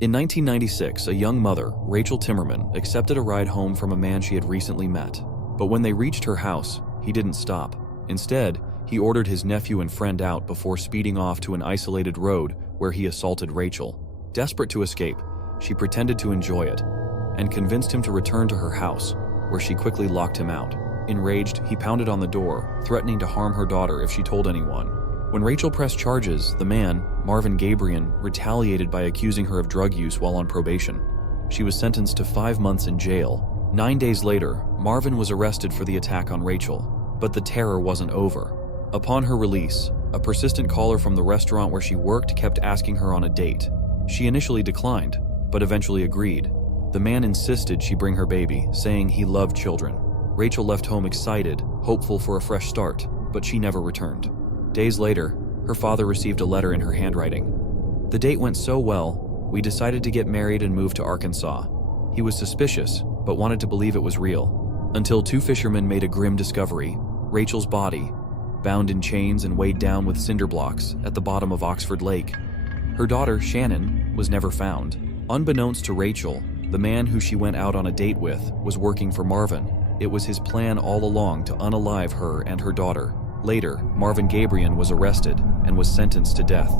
In 1996, a young mother, Rachel Timmerman, accepted a ride home from a man she had recently met. But when they reached her house, he didn't stop. Instead, he ordered his nephew and friend out before speeding off to an isolated road where he assaulted Rachel. Desperate to escape, she pretended to enjoy it and convinced him to return to her house, where she quickly locked him out. Enraged, he pounded on the door, threatening to harm her daughter if she told anyone. When Rachel pressed charges, the man, Marvin Gabrian, retaliated by accusing her of drug use while on probation. She was sentenced to 5 months in jail. 9 days later, Marvin was arrested for the attack on Rachel, but the terror wasn't over. Upon her release, a persistent caller from the restaurant where she worked kept asking her on a date. She initially declined, but eventually agreed. The man insisted she bring her baby, saying he loved children. Rachel left home excited, hopeful for a fresh start, but she never returned. Days later, her father received a letter in her handwriting. The date went so well, we decided to get married and move to Arkansas. He was suspicious, but wanted to believe it was real. Until 2 fishermen made a grim discovery: Rachel's body, bound in chains and weighed down with cinder blocks at the bottom of Oxford Lake. Her daughter, Shannon, was never found. Unbeknownst to Rachel, the man who she went out on a date with was working for Marvin. It was his plan all along to unalive her and her daughter. Later, Marvin Gabrian was arrested and was sentenced to death.